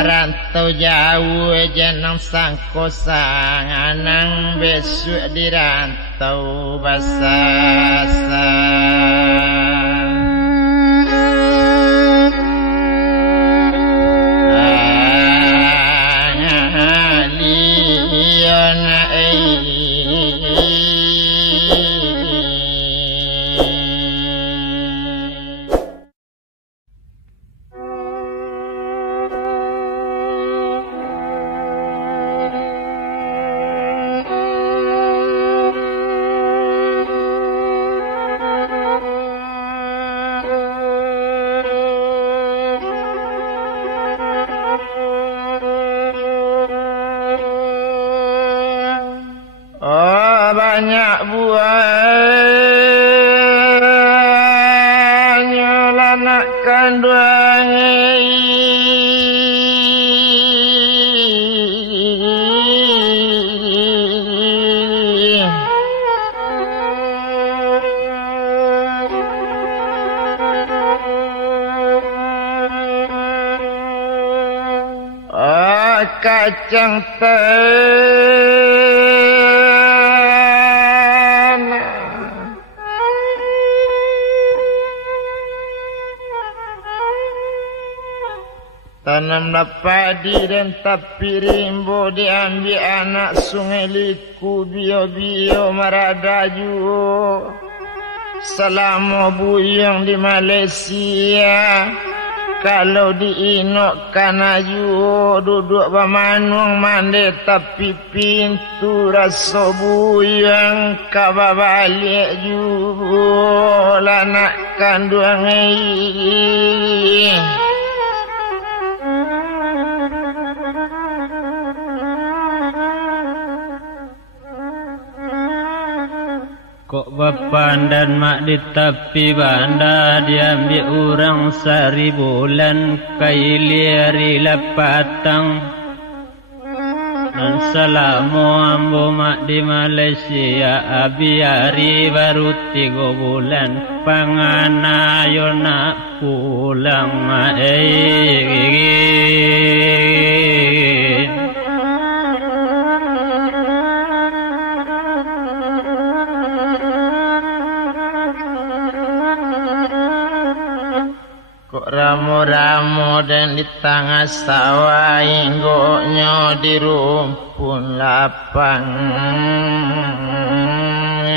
marantau jauh jenang sangkosa nganang besok dirantau basasa banyak buahnya lanak kandung kacang tanam padi dan tapi rimbo diambil anak sungai liku bio-bio maradaju selama buyang di Malaysia kalau diinok kanaju duduk bamanung mande tapi pintu rasa buyang kababalik juga lanak kandung kok bapak dan mak di tepi banda diambil orang 1000 bulan kailiari lapatang dan selama ambo mak di Malaysia abiari baru 3 bulan pangana yo nak pulang ramo-ramo dan di tengah sawah inggoknya di rumpun lapang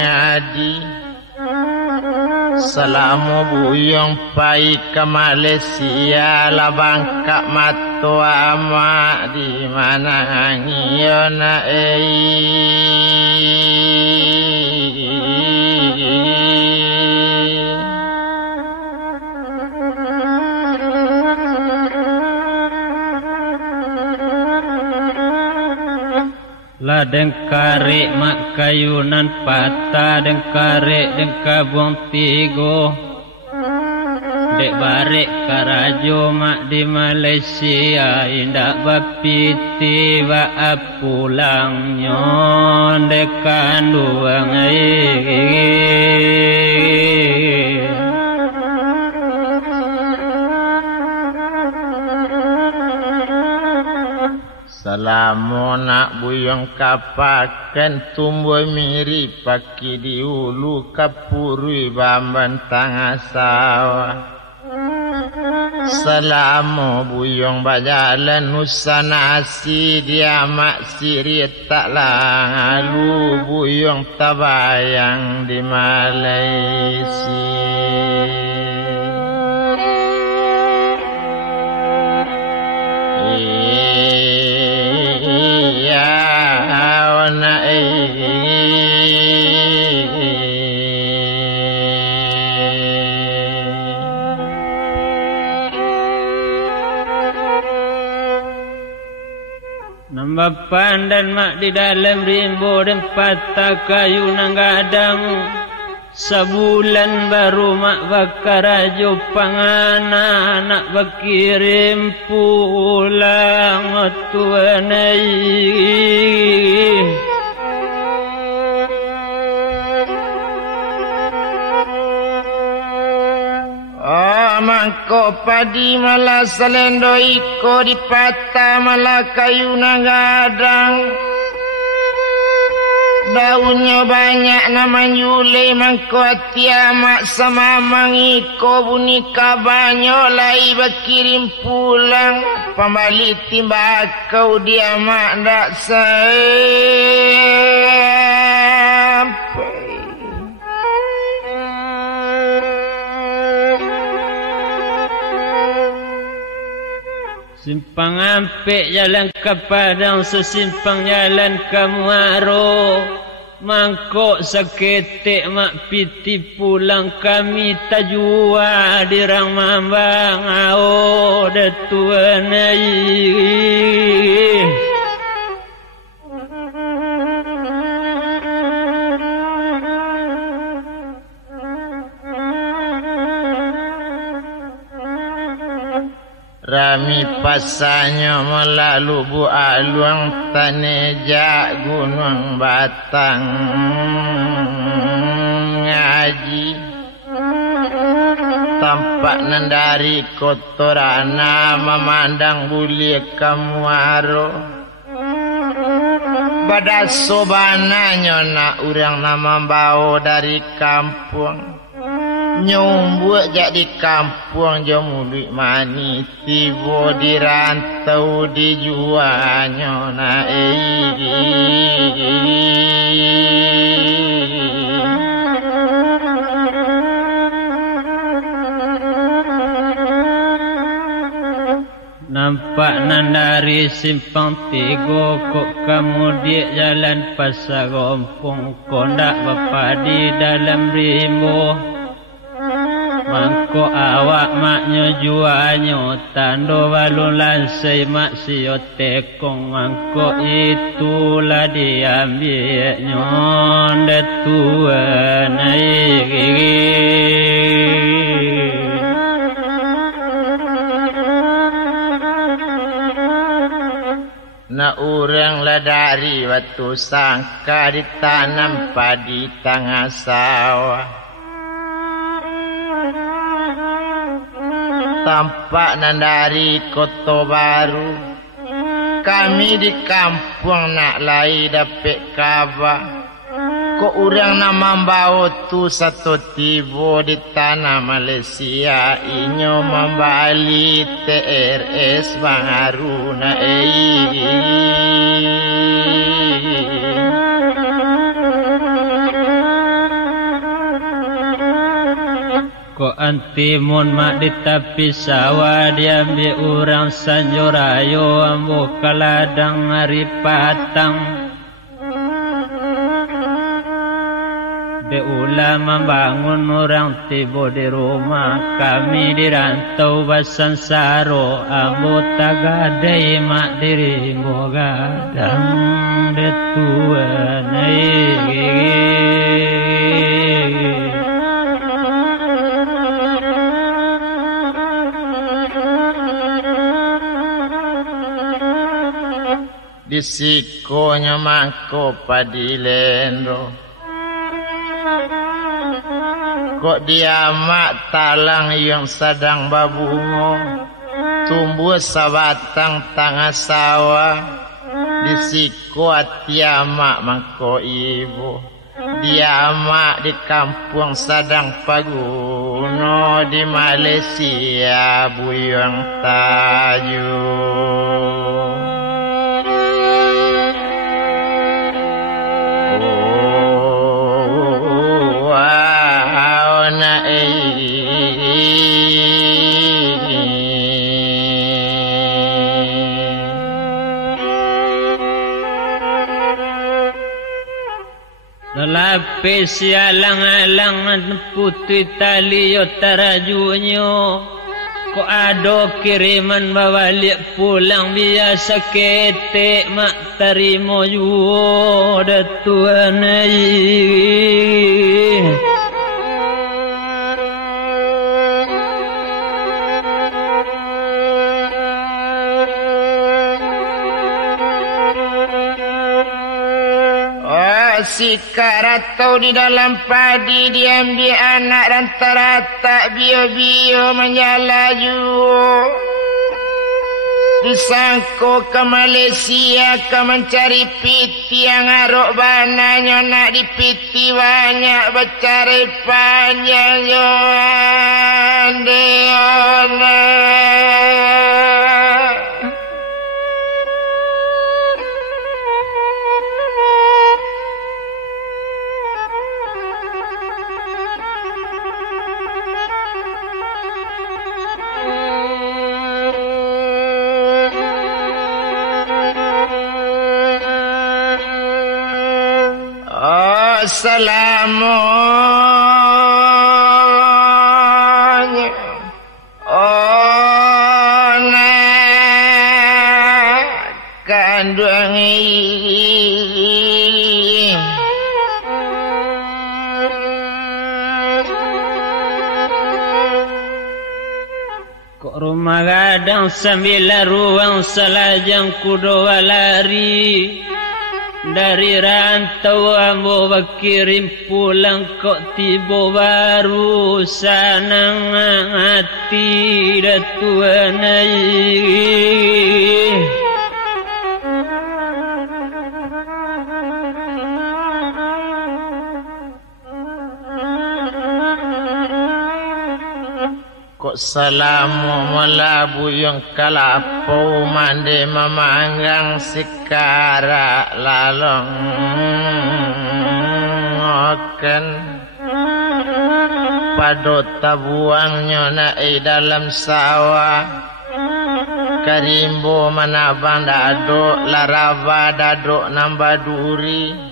adi selama buyong pai ke Malaysia labang kak matua mak di mana ngiona la dengkare mak kayunan patah dengkare dengkabung tigo dek barek karajo mak di Malaysia indak bapiti ba pulang nyon dek kanduang selama nak buyong kapakan tumbuh mirip paki di ulu kapurui bamban tengah sawah selama buyong bajalan nusa nasi dia mak siri tak lalu buyong tabayang di Malaysia nambah pandan mak di dalam rimbo dan patah kayu nanggadang sebulan baru mak bakar ajo pangana nak berkirim pulang tuanai mangko padi malah selendo iko dipata malah kayu nagadang. Daunnya banyak nama yule mangko tiamak sama mangiko bunika banyak lai berkirim pulang pembalik timbakau dia mak dak sampai. Simpang ampek jalan ke Padang, sesimpang jalan ke Muaro. Mangkok seketik mak piti pulang kami tajua dirang mambang ao datuan ai. Rami pasanya melalu bu aluang taneja gunung batang ngaji tampak nandari kotorana memandang bulia kamuaro badaso bananya nak urang nama bau dari kampung nyumbuk jak di kampung jo mulut mani tibo di rantau dijualnya na Nampak nandari simpang tigo kok kamu di jalan pasar gompong kondak bapa di dalam rimbo. Mangko awak maknya juanya tando balun lansai mak siyo tekong mangko itulah diambilnya datuan na urang lah dari waktu sangka ditanam padi tengah sawah. Tampak nandari kota baru kami di kampung nak lai dapet kabar kok urang nama bawa tu satu tibo di tanah Malaysia inyo membali TRS Bang Haruna Kok antimun mak di tepi sawah diambil orang sanjorayo ambo kaladang hari patang. De ulama bangun orang tibo di rumah kami di rantau basan saro ambo tagadai mak diri mo gadang de tuan di sikonya mangko padi lendo kok dia mak talang yang sedang babungo tumbuh sabatang tengah sawah di siko atia mak mangko ibu dia mak di kampung sedang paguno di Malaysia buyang Tajuk. Lapis alang-alang putih tali yo tarajunya kok ada kiriman balik pulang biasa ketek mak terima juo datuan sikar atau di dalam padi diambil anak rata-rata bio-bio menjalaju. Disangko ke Malaysia ke mencari piti yang arok bananya nak dipiti banyak bercari panjang Johan Deona. Salamun ona kandungi kok rumah gadang 9 ruang selajang kudo lari. Dari rantau ambo berkirim pulang kok tiba baru sanang hati datuanai. Kok salamu melabu yang kalapau mande memanggang sekara lalong akan padot tabuangnya naik dalam sawah karimbo manabang dadok larava dadok nambah duri.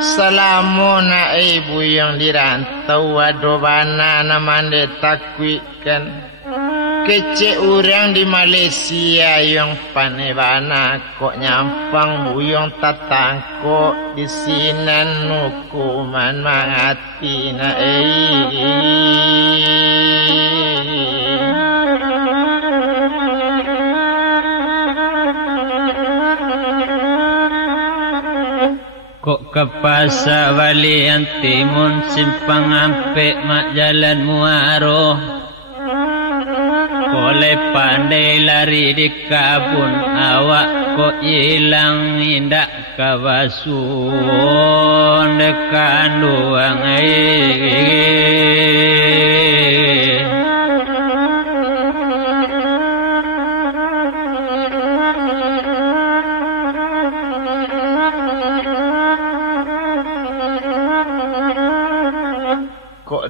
Salamu na ibu yang dirantau adobana namande takwikan kece orang di Malaysia yang panebana kok nyampang buyong tatangko di sinan hukuman mangati na Kok ke pasar balian timun simpang ampe mak jalan muaro. Koleh pandai lari di kabun awak kok hilang indak kawasun dekat luang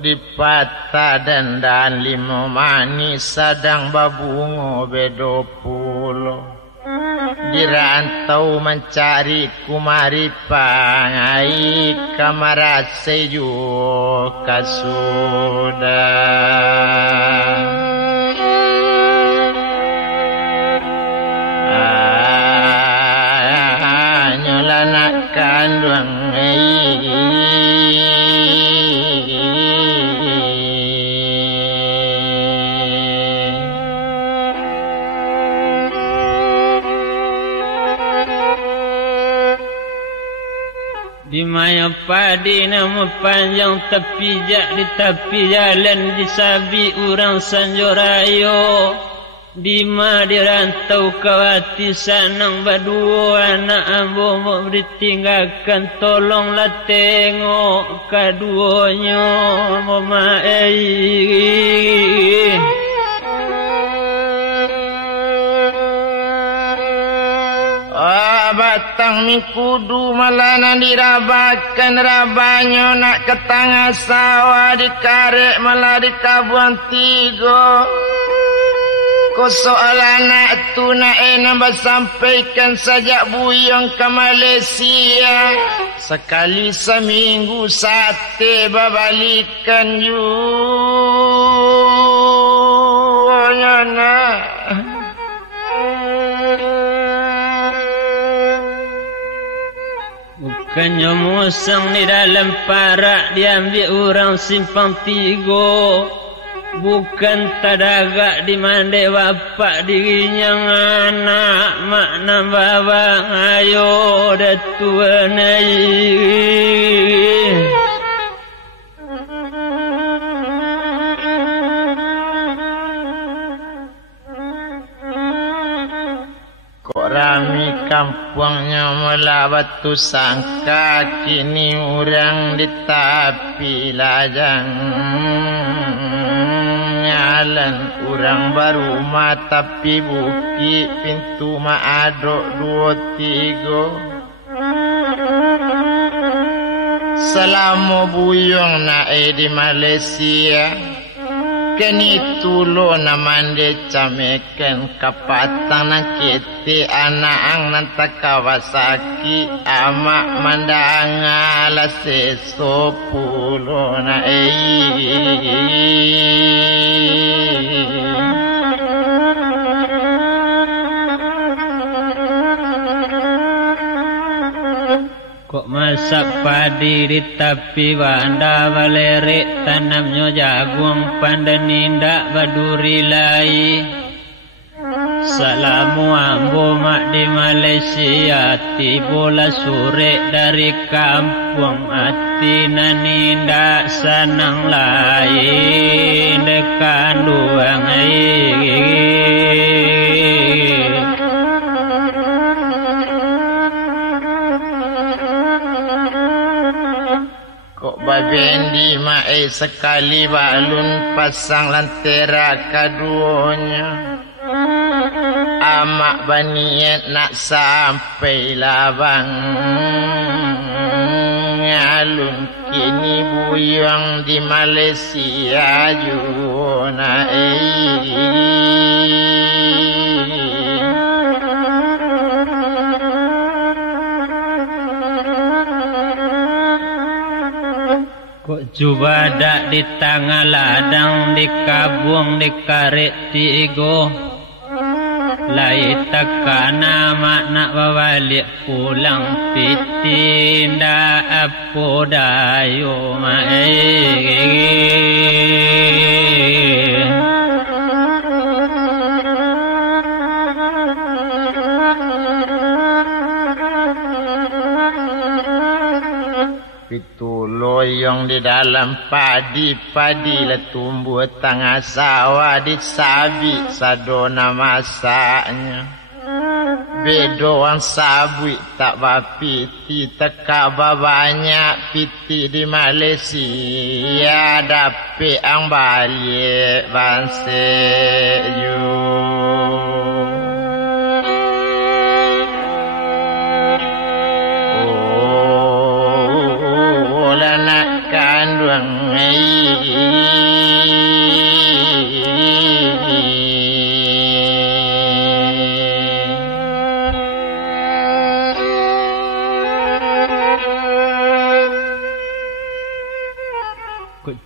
dipatah dan 5 manis sadang babungo bedo pulo dirantau mencari kumari pangai kamar seju kasuda nyolanak kandung di maya padi nama panjang tepi jak di tepi jalan di sabi orang sanjorayo di ma dirantau kawati sanang badua anak ambo mau ditinggalkan tolonglah tengok kaduanya mama batang mikudu malana dirabakan rabanyo nak ke tengah sawah dikarek malah di kabuan tiga. Ko soal anak tu nak nambah sampaikan sajak buyong ke Malaysia. Sekali seminggu sate babalikan you. Bukannya musang di dalam parak diambil orang simpang 3. bukan tadaga di mande bapak dirinya anak makna bawang ayo datuanai rami kampungnya mula batu sangka kini orang di tepi lajang nyalan orang baru tapi bukit pintu maadok 2-3 selama buyung naik di Malaysia kini tulo naman de cameken kapatang ng kiti anaang ng Kawasaki ama mandang alas 10 na kok masak padi di tepi banda baleri tanamnya jagung pandaninda baduri lai salamu ambo mak di Malaysia tibola sore dari kampung hati naninda sanang lain dekan duang Babendi mae sekali balun pasang lantera kaduanya amak baniat nak sampai labang alun kini buyang di Malaysia juna coba dak di tangga ladang di kabung di karet tigo lai takana makna balik pulang pitinda apo dayo loyong di dalam padi-padi tumbuh tengah sawah disabi sadona masaknya bedoang sabui tak bapiti teka banyak piti di Malaysia dape ang balik bangsa you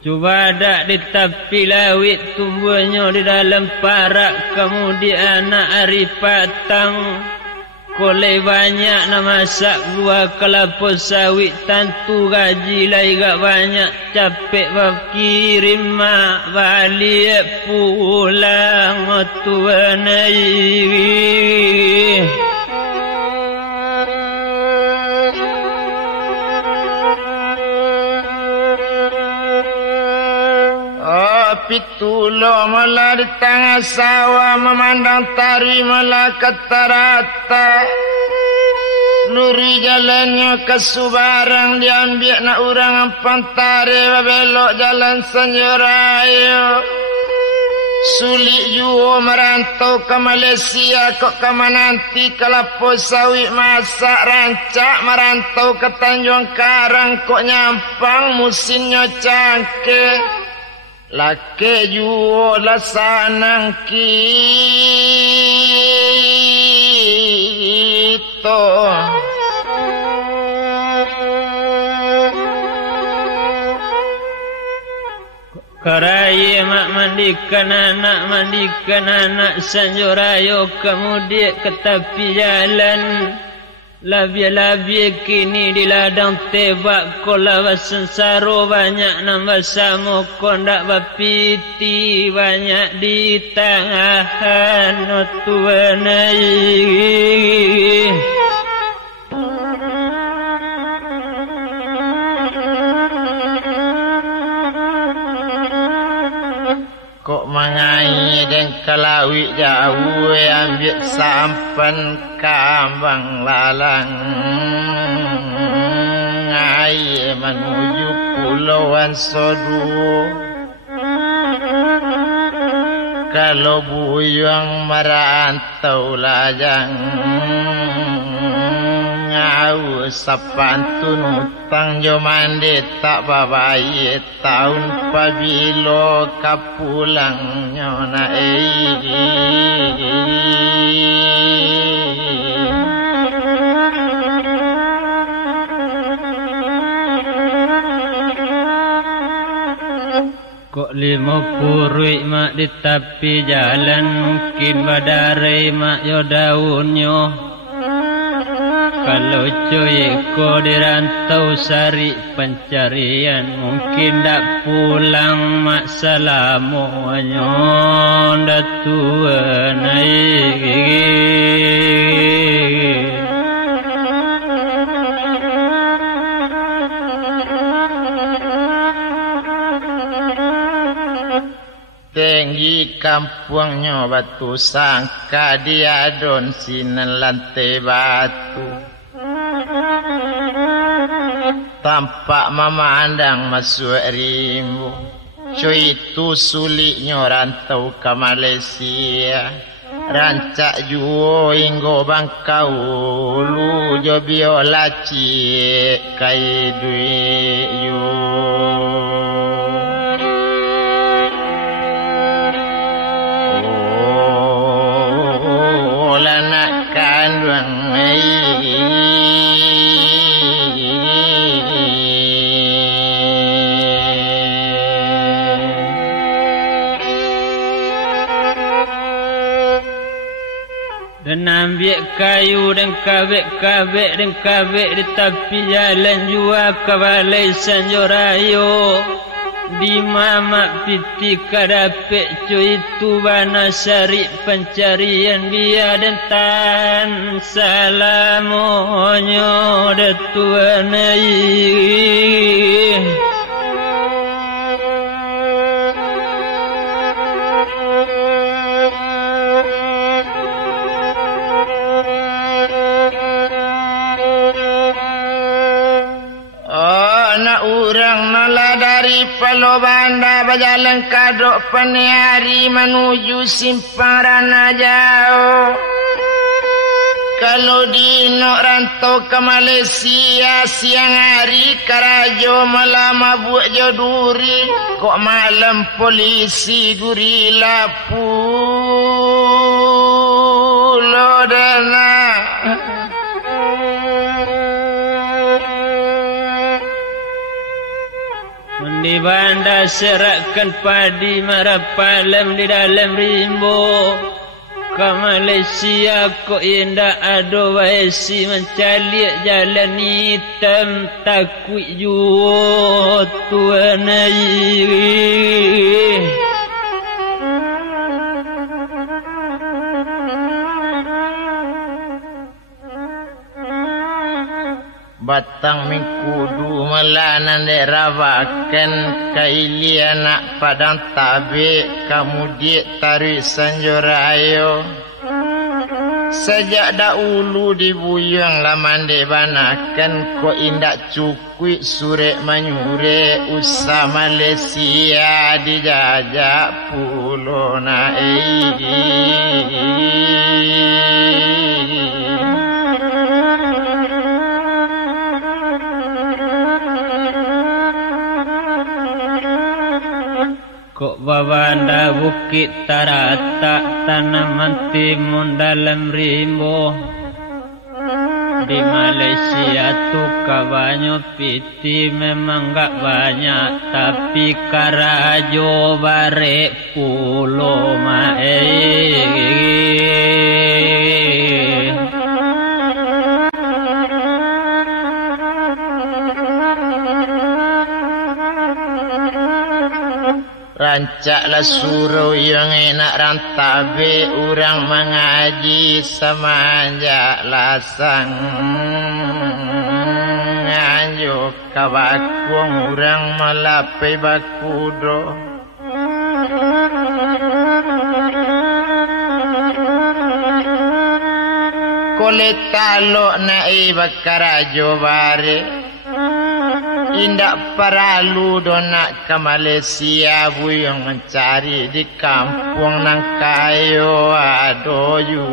coba dak di tepi lawit tumbuhnya di dalam parak kemudian anak hari patang kolej banyak nak masak buah kelapa sawit tantu gaji lai gak banyak capek berkirim mak balik pulang tuan Pitulo mula di tengah sawah memandang tari mula ketarata luri jalannya ke Subarang diambil nak orang pantare belok jalan Senjurayo sulit juga merantau ke Malaysia kok ke nanti kelapa sawit masak rancak merantau ke Tanjung Karang kok nyampang musimnya cangke laki juo lasanang kita karaya mak mandikan anak Sanjurayo kemudian ke tepi jalan Labia-labia kini di ladang tebak kola wasensaro banyak nambah samo kondak bapiti banyak di tangan tuanai. Kok mangai dan kalawi jauh ambil sampan kambang lalang ngai menuju pulauan Sodu. Kalau buyang merantau lajang ngau sapantun utang jo mandi tak babai tahun pabilo kapulang nyona Kok 50 mak di tepi jalan mungkin badare mak yo daunnya. Kalau cuy ko dirantau sari pencarian mungkin dak pulang mak salamuannya datuan tinggi kampungnya batu sangka dia don sinan lantai batu. Tampak memandang masuk rimbu. Cuy itu suliknya rantau ke Malaysia. Rancak juo hingga bangkau lu jo biola cik kai duit yu. Oh lanak kandung dan ambil kayu dan kabek-kabek di tepi jalan jua ke balai Sanjorayo. Di mamak piti kadapek cuy itu bana sari pencarian dia dan tan salamonyo datuanai. Palo banda berjalan kadok peniari menuju simpang Rana jauh. Kalau di nok rantau ke Malaysia siang hari karajo malam mabuk jo duri. Kok malam polisi duri lapulo dana. Di banda serakkan padi marapalem di dalam rimbo. Ke Malaysia kok indah ado waisi mencaliak jalan hitam takui juo tuanai. Batang mingkudu melanan derawakan kailia nak padang tabe kamu dik tarik Sanjorayo. Sejak dahulu dibuyang laman debanakan ko indak cukui surek manyure usah Malaysia dijajak pulau naik. Kok babanda bukit tarata tanaman timun dalam rimbo. Di Malaysia tuh kabanyo piti memang gak banyak, tapi karajo bare pulau mae. Rancaklah suruh yang enak rantabe urang mengaji semanjak lasang nganjuk kabakung urang malapai bakudo Kolet talok nae bakarajo bare Indak paralu donak ke Malaysia buyung mencari di kampung nang kayo adoyu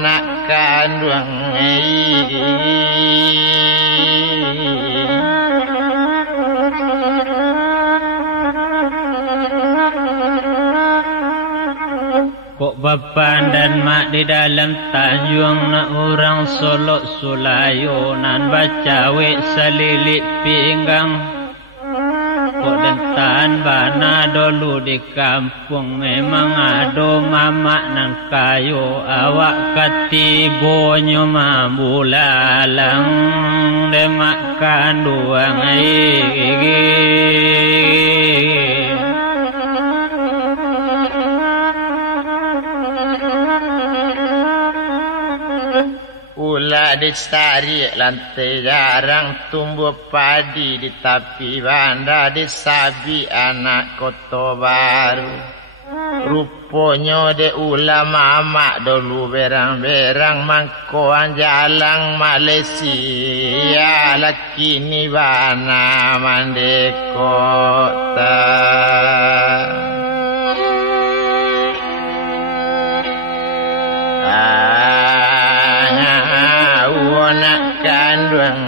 nak kandung Kok bapa dan mak di dalam Tanjung nak orang solok sulayonan baca wek selilit pinggang Kok dentan bana dulu di kampung memang ado mamak nang kayo awak katibonyo mambulalang demak kanduang Ula dicari lantai jarang tumbuh padi di tepi banda disabi anak kota baru. Rupanya de ula mamak dulu berang-berang mangkoan jalang Malaysia laki ni bana mande kota. Nak kandung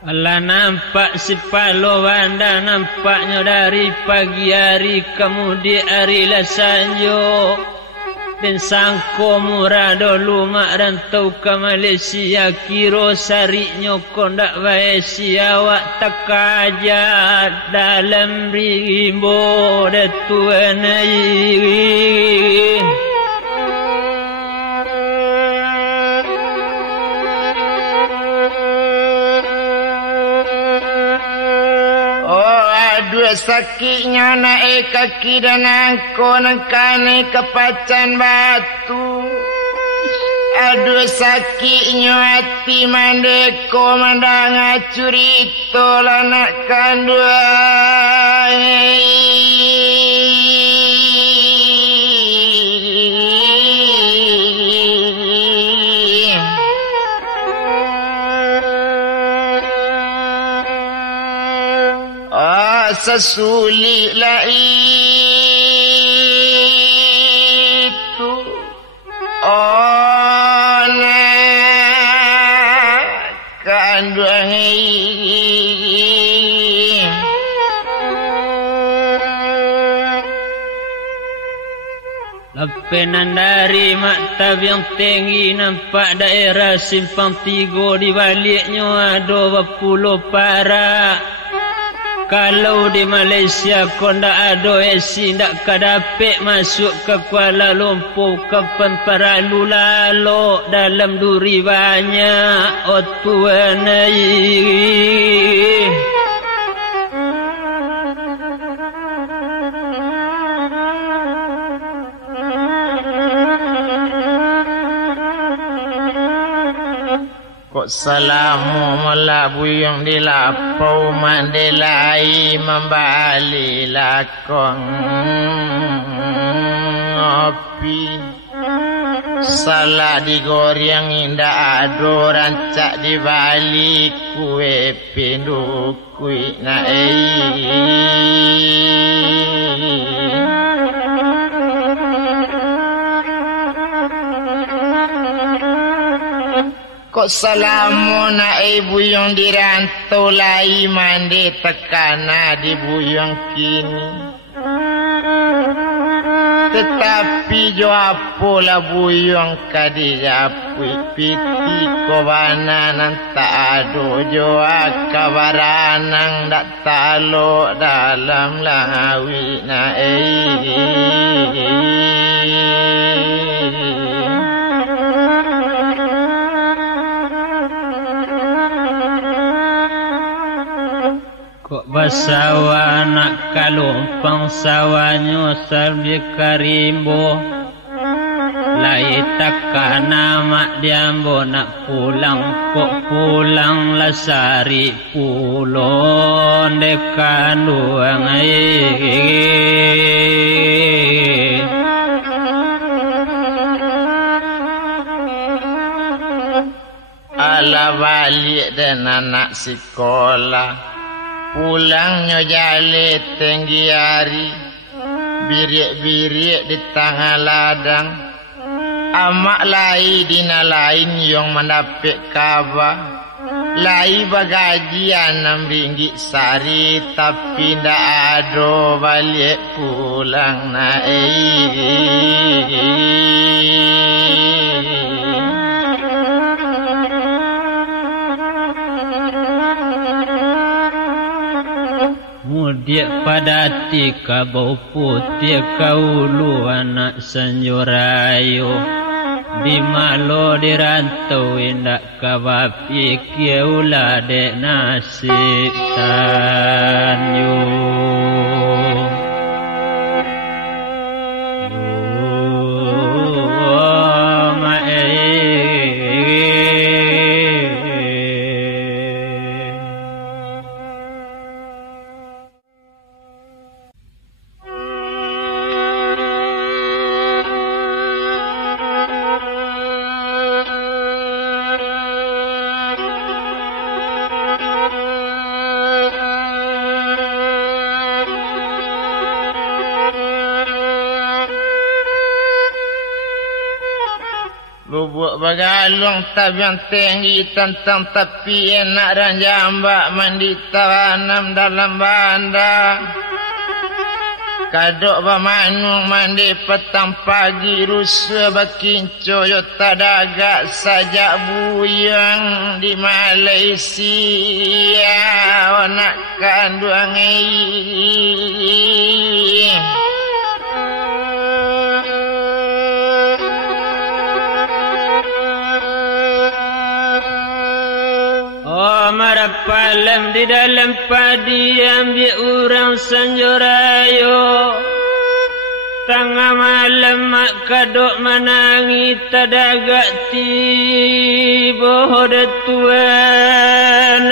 Allah nampak si Palo Wanda nampaknya dari pagi hari kemudian hari lah sanjo dan sangko murah dulu mak rantau ke Malaysia kiro sariknya kondak baik siawak takaja dalam rimbo datuan sakitnya naik kaki dan angko nangkane kepacan batu. Aduh sakitnya hati mandeko mandang curito lanak kanduan. Sesuliklah itu nak kandung lepenan dari maktab yang tinggi nampak daerah simpang 3 di baliknya ada berpuluh parak. Kalau di Malaysia kau ndak ada esi ndak kadapek masuk ke Kuala Lumpur ke Pemperalu lalu dalam duri banyak tuan Kok salamu melabuyung di lapau mandelai membali lakong ngopi salah digoreng indah ado rancak di bali kue pindukui naei Kok salamu na buyong dirantau lai mandi tekana di buyong kini Tetapi jo apola buyong kadiyapui piti kobana nan taado jo akabaranang dak talo dalam lawi na Kok basawa nak kalumpang sawanyo sarbi karimbo lai takana mak diambo nak pulang kok pulang lasari pulon dekanduang ala balik dan anak sekolah pulangnya jale tinggi hari birik-birik di tengah ladang amak lai dina lain yang mendapat kabar lai bagajian 6 ringgit sari tapi ndak ada balik pulang Mudia pada tika bau putih kaulu anak sanjurayo di malo di rantau indak kawapi kiaula dek nasib tanyo Bagalong tabiang tinggi tentang tapi enak dan jambak mandi tanam dalam banda kadok bamanung mandi petang pagi rusa bakinco yo tadagak sajak buyang di Malaysia anak kandung Marapalam di dalam padi ambil orang sanjurayo tengah malam mak kadok menangi tadagak tiba hoda tuan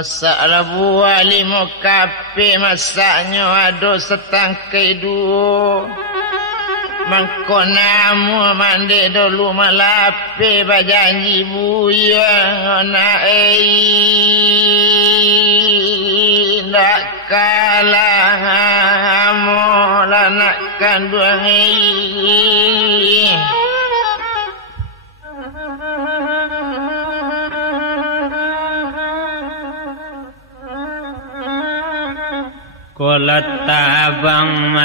masalah buah 5 kape masaknya ada setangkai 2 mangko namu mandi dulu malape bajanji buyang ona ndak kalah amola nak kandung kolat tabang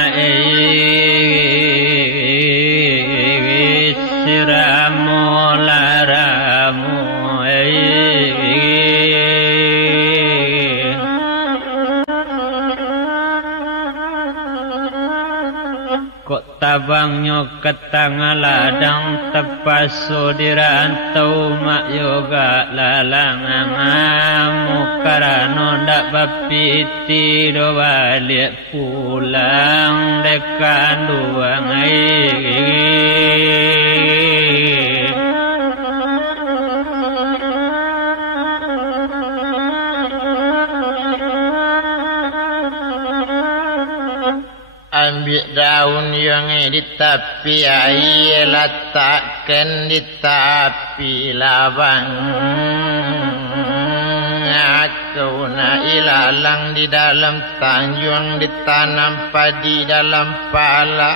siramu laramu kok tabangnya ke tengah ladang tepaso dirantau mak yoga lalangangamu karano ndak bapiti do balik pulang dekan duang di tepi air, letakkan di tepi labang. Aku nak ilalang di dalam tanjung, ditanam padi dalam pala.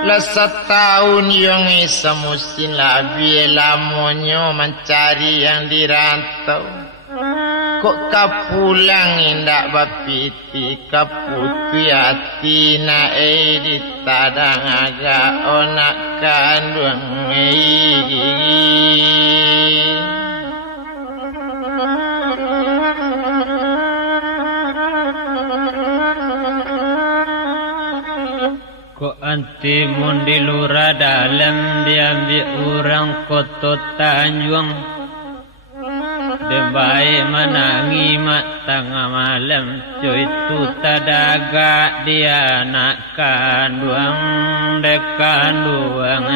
Lesat tahun yang semusim lebih lamonyo mencari yang dirantau. Kok kapulang indak bapiti kaputu hati na di tadang agak onak kandung Kok anti mundi lura dalam diambil orang koto Tanjung. Debai menangi mak tengah malam, cuy tu tadaga dia nak kandung dekanduang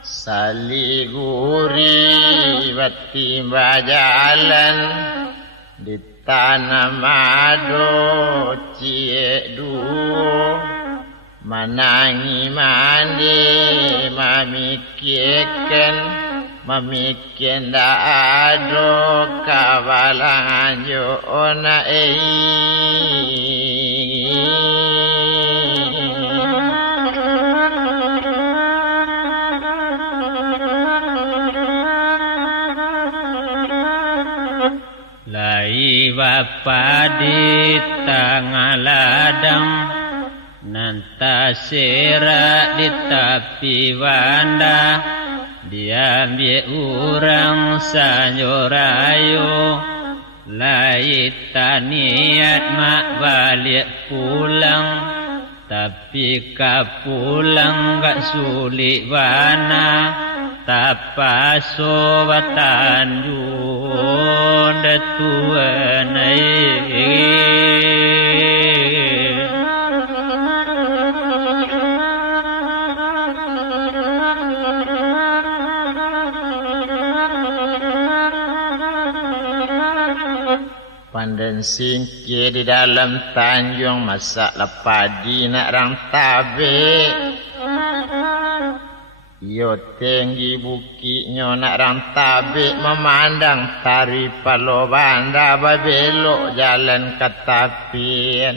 Saliguri batimba jalan di tanah mado cie duo manangi mandi mamikien da ado kawalangan yo ona Lai bapa di tengah ladang, nanta sera di tepi wanda, diambil orang sanyorayo. Lai taniat mak balik pulang, tapi kapulang gak sulit wana. Tapaso batanjun datuan Pandan singkir di dalam tanjung masak lepadi nak rang tabe. Yo tinggi bukitnya nak rang tabe memandang tari palo banda babelok jalan ke tapian.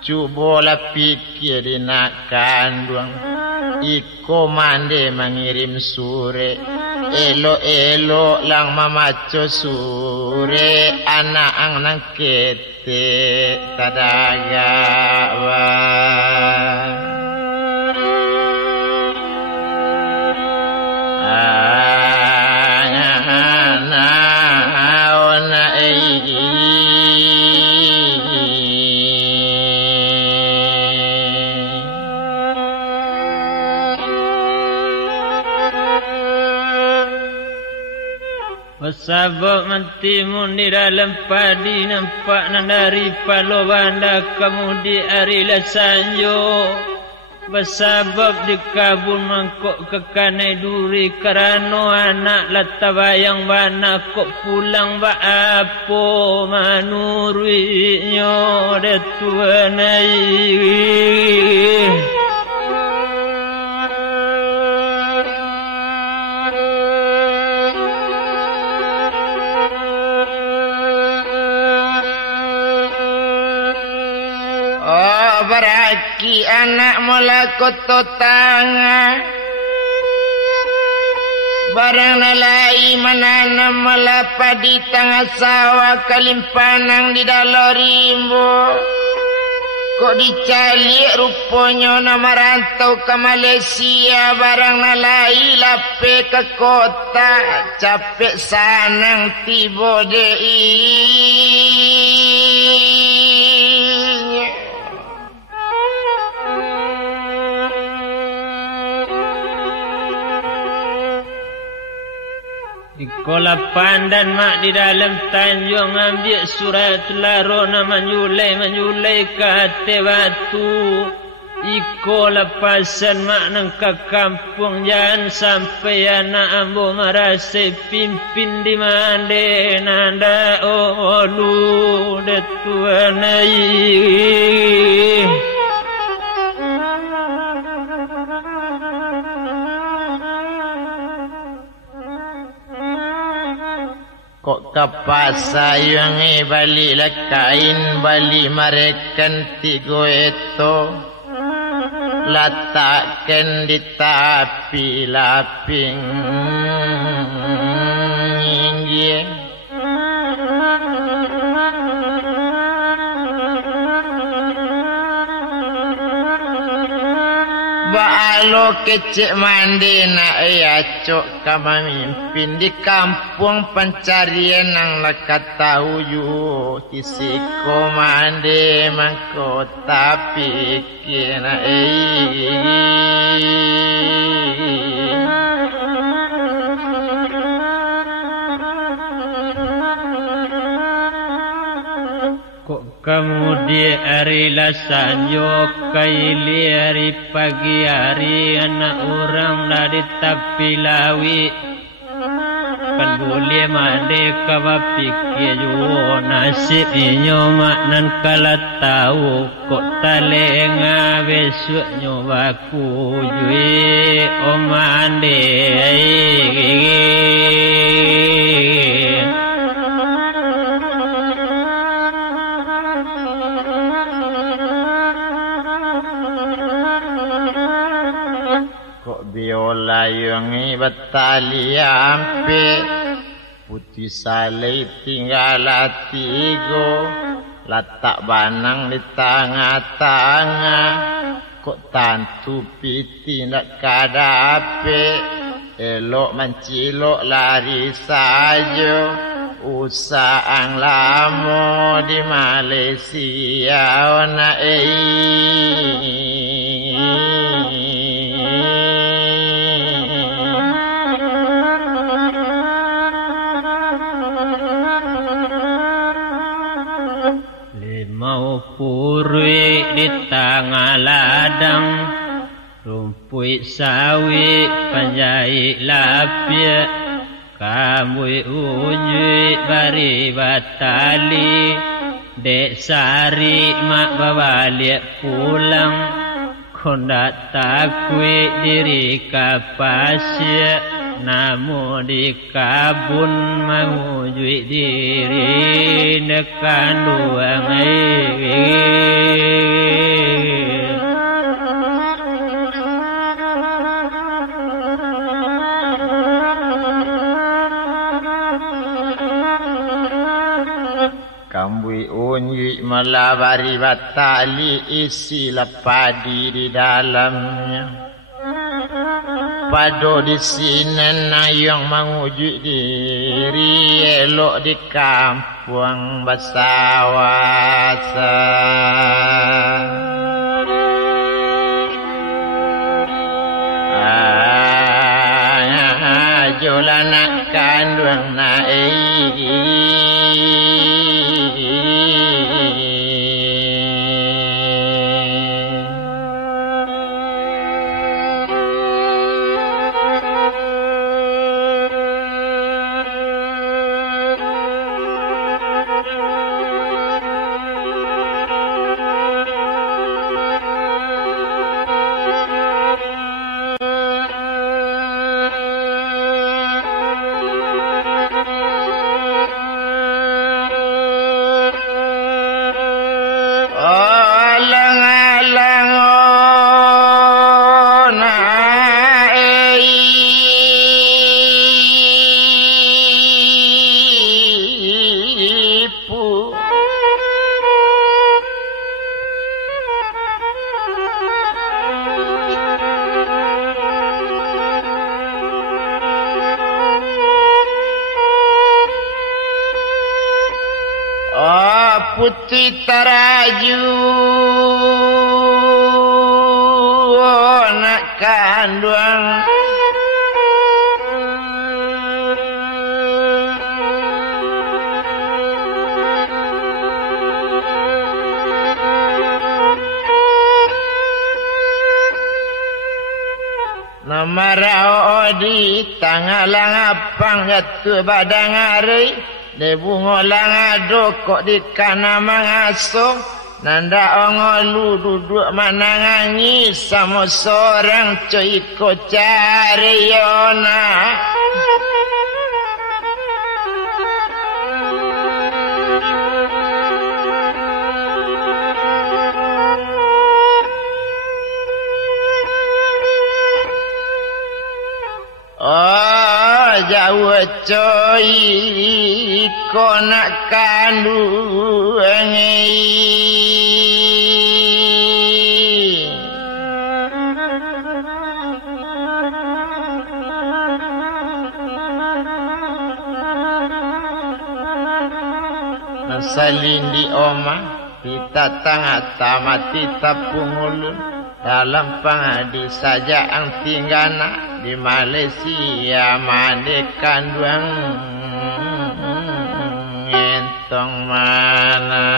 Cubalah pikir di nak kandung. Iko mande mengirim sure. Elo-elo lang mamaco sure. Anak ang nang kete tadagawa. Sabab mentimun di dalam padi nampak dari palo banda kamu di arilah sanjo. Bersabab di kabun mangkok kekanai duri kerana anak latabayang bana kok pulang ba apo manurinya detuanai. Beraki anak melakot tangan barang nalai menanam melapa di tengah sawah kalimpanang di dalam rimbo. Kok dicalik rupanya nama rantau ke Malaysia barang nalai lape ke kota capek sanang tiba Kola pandan mak di dalam tanjung ambil surat laro na menyulai ke hati batu. iko lepasan mak nang ke kampung jangan sampai anak ambo marase pimpin di mande nanda olu datuanai kok kapasayang bali lakain bali marekan tigo eto letakkan di tapi laping Baalo kecik mandi nak ya cok kama mimpin di kampung pencarian nang lekat tahu yu kisiko mandi mangkota pikir na kamu di hari lasanyo kaili hari pagi hari anak orang dari tapi lawi kan boleh mande kawa pikir yo nasib inyo maknan kala tahu kok talenga besok nyobaku jui omande biola yang batali ampe putih salai tinggal tigo letak banang di tengah-tengah kok tantu piti nak kadape elok mencilok lari saja usahang lamo di Malaysia ona purwi di tengah ladang rumput sawi panjai lapia kambui unjui bari batali dek sari mak babalik pulang kondak takui diri kapasya namun di kabun mengujui diri nekan duang kambui unyi melabari batali isi lepadi di dalamnya pado di sini nayong menguji diri elok di kampung basawasa jola nak kandung naik putih teraju anak kandung marao di tangalang apang jatuh badang hari de bungolang ado kok di kana mangasuh nanda ongolu duduk manangangi sama seorang coy ko cari yona jauh coy ko nak kandu salin di oma kita tangata mati tapung ulun dalam pangadi saja ang tinggana di Malaysia mandekan duang entong mana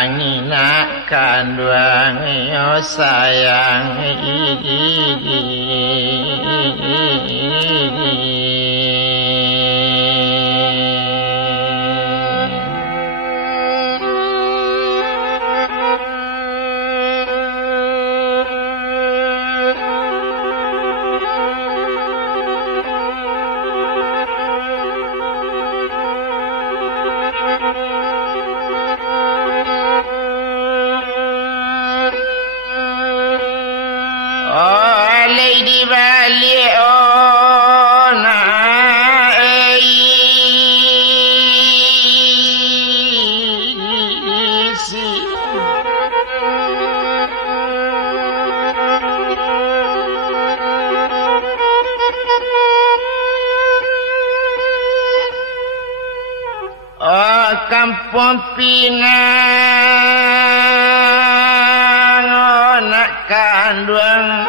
anginakan duang yo sayang Kampung Pinang nak kanduang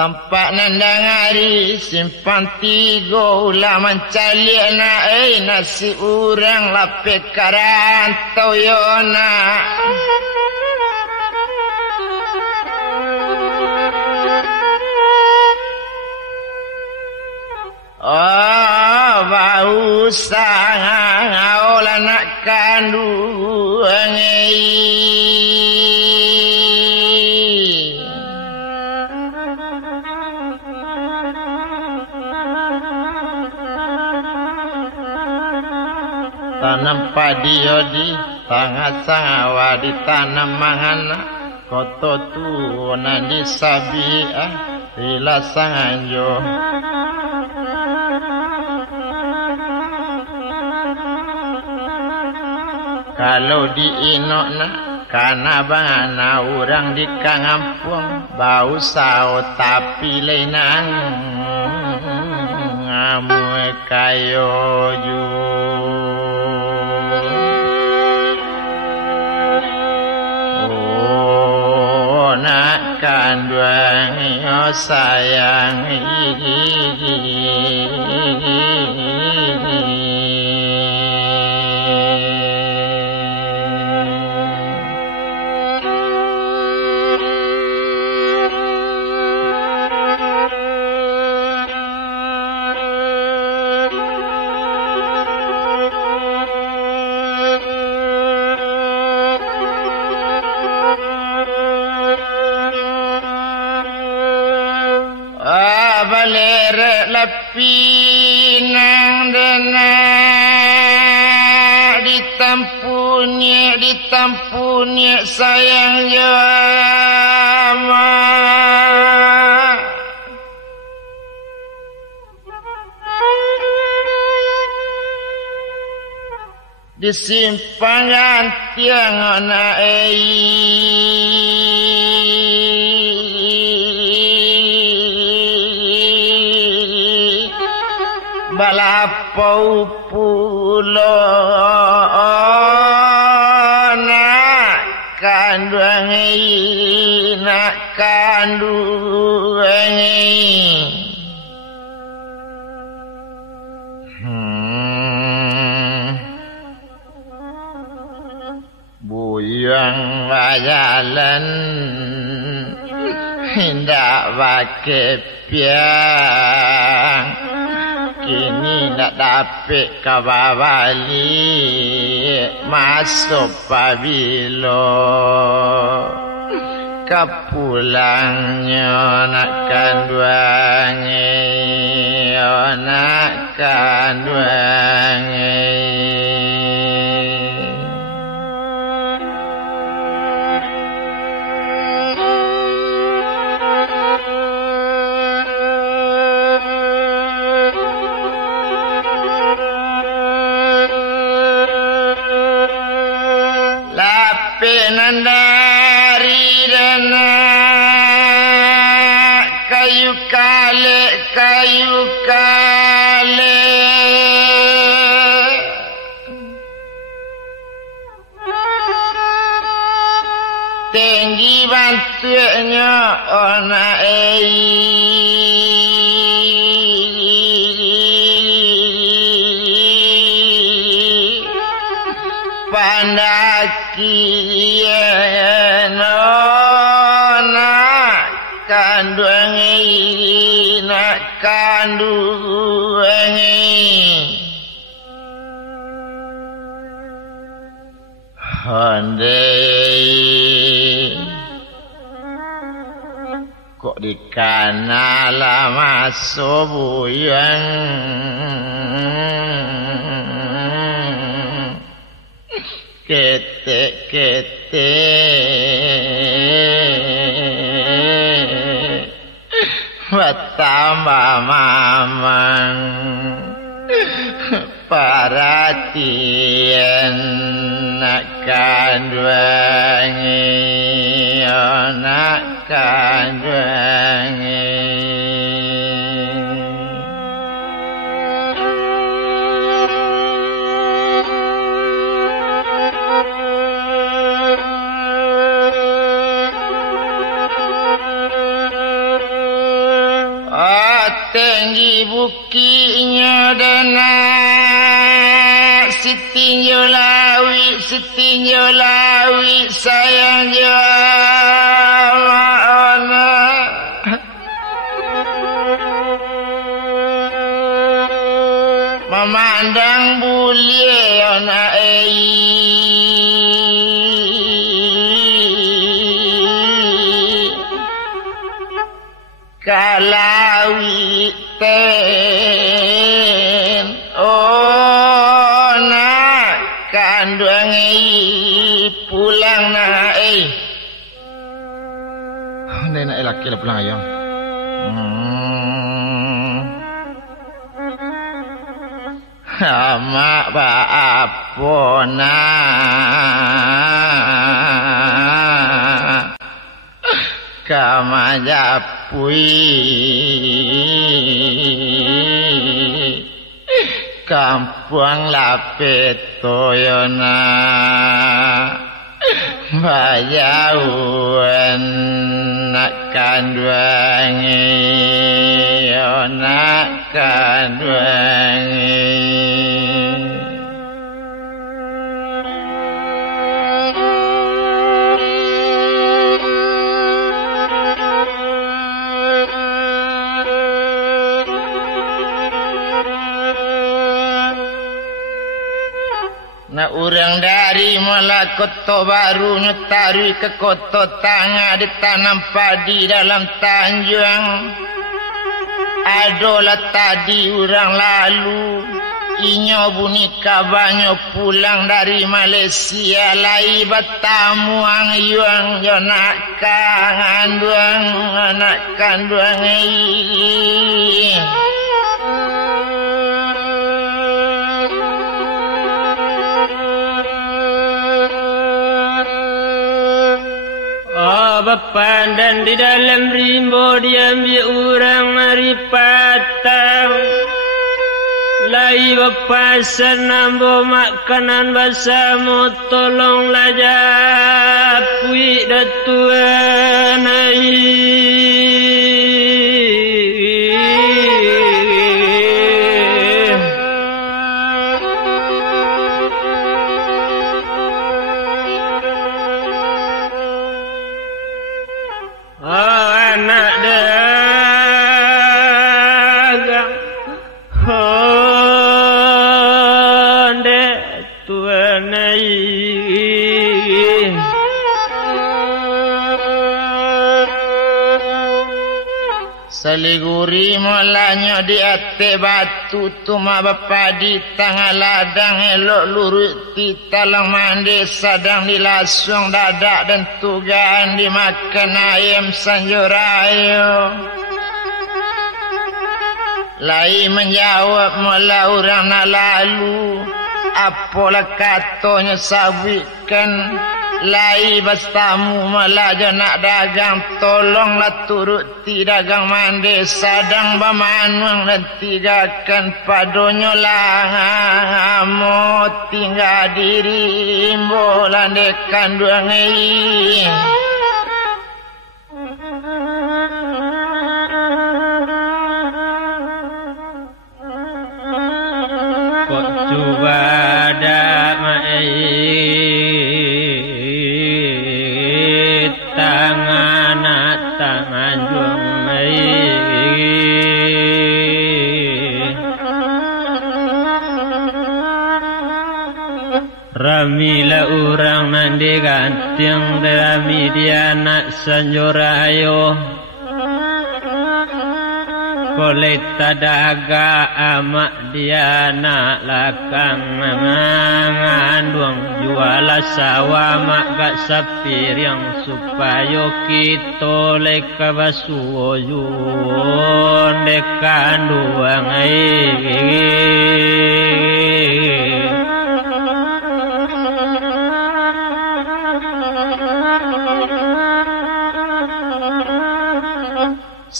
tampak nandang hari simpan tiga ulah mencalik na nasi urang lapik karantau yona bau sangang olah nak kanduang tanam padi yodi tangah sangawa di tanam mangana koto tu nandi sabia ila sanganjo kalau di inokna kana bangana orang di kangampung bau sao tapi lenang ngamu kayo ju nak kanduang yo sayang Pinang dana ditampunnya sayang jama disimpan tiang anak balapau pulo nak kanduang ngi nak kanduangi buyang wajalan hendak pakai piang kini nak dapat kawali masuk pabilo kapulangnya nak kanduangi nak kanduangi penandari dana kayu kale tinggi bantunya ona pandaki nak kanduangi handai kok di kanala masuk buyang ketek watambah mamang perhatian nak kanduangi nak kanduangi tinggi bukinya dana sitinjo lawi sayang jamaona memandang bulie ona kalawi ten nak kanduangi pulang na nenek laki lah pulang ayam mak baapona kamajapui kampung lapetoyona bayauan nak kanduangi nak kanduangi nak urang dari Malakota baru nyetari ke kota tangga ditanam padi dalam tanjung. Adolah tadi urang lalu inyo bunyi kabanyo pulang dari Malaysia lai bertamu ang yuang yo nak kanduang anak kanduang Bapandan di dalam rimbo diambil orang mari patang lai bepasan nambo makanan basamu tolonglah japui datuan anak dagang honde tuanai Saliguri molanya di ate batu tuma bapadi tangah ladang elok lurut ti talang mandi sadang dilasung dadak dan tugaan dimakan ayam sanjurayo. Lai menjawab mula orang nak lalu apalah katanya sawikan. Lai bastamu malah je nak dagang tolonglah turuti dagang mandi sadang bamanuang dan tigakan padonyo lah mo tinggal diri imbolan dekan dua ngai kok coba ada mai tangan juang mai ramila urang mandi gantiang rami dia nak sanjorayo koleta daga amak dia nak lakang ngandung juala sawah mak gak sapir yang supaya kita leka basuo juon dekan duang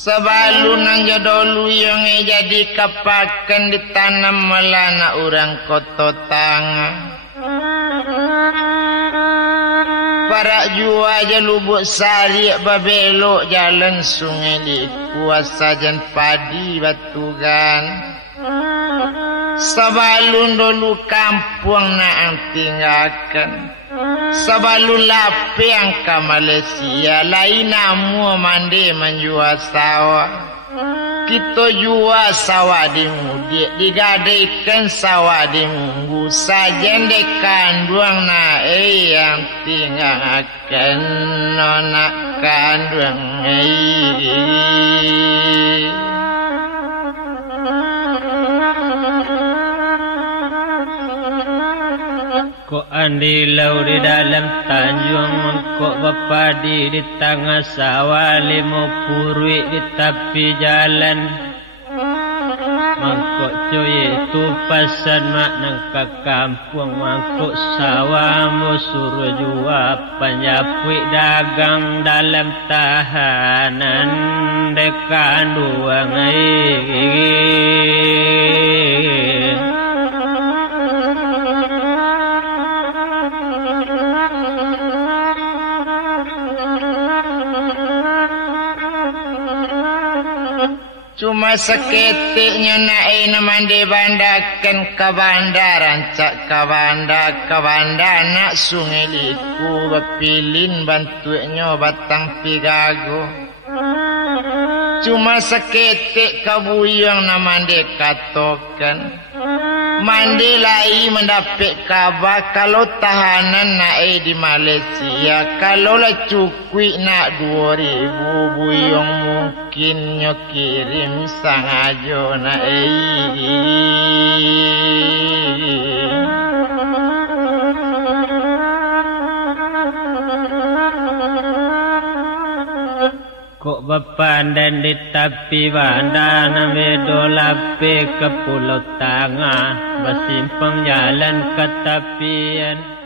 Sebalun nang jadolu yang jadi kapakan ditanam melana orang koto tangan. Para jua aja lubuk sari babelok jalan sungai di kuasa jan padi batugan. Sebalun dulu kampung nak tinggalkan. Sebalun lapiang ke Malaysia lain namu mandi menjual sawah. Kita jual sawah di mudik digadaikan sawah di munggu sajen dekan duang na yang tinggalkan nonak kanduang kok andilau di dalam tanjung kok bapadi di tengah sawah limo purwi di tepi jalan mangkok cuy itu pasan mak nang ke kampung mangkok sawah mu suruh jual penyapui dagang dalam tahanan dekan duang cuma seketiknya naik mandi bandakan ke bandar rancak ke bandar nak sungai liku bepilin bantunya batang pigago cuma seketik kabuyang na mandi katokan mandi lai mendapat kabar kalau tahanan naik di Malaysia kalau lah cukui nak 2,000 buyong mungkin nyo kirim sangajo naik kok bepandan di tepi bandar namedo lape ke pulau tangah bersimpang jalan ke tepian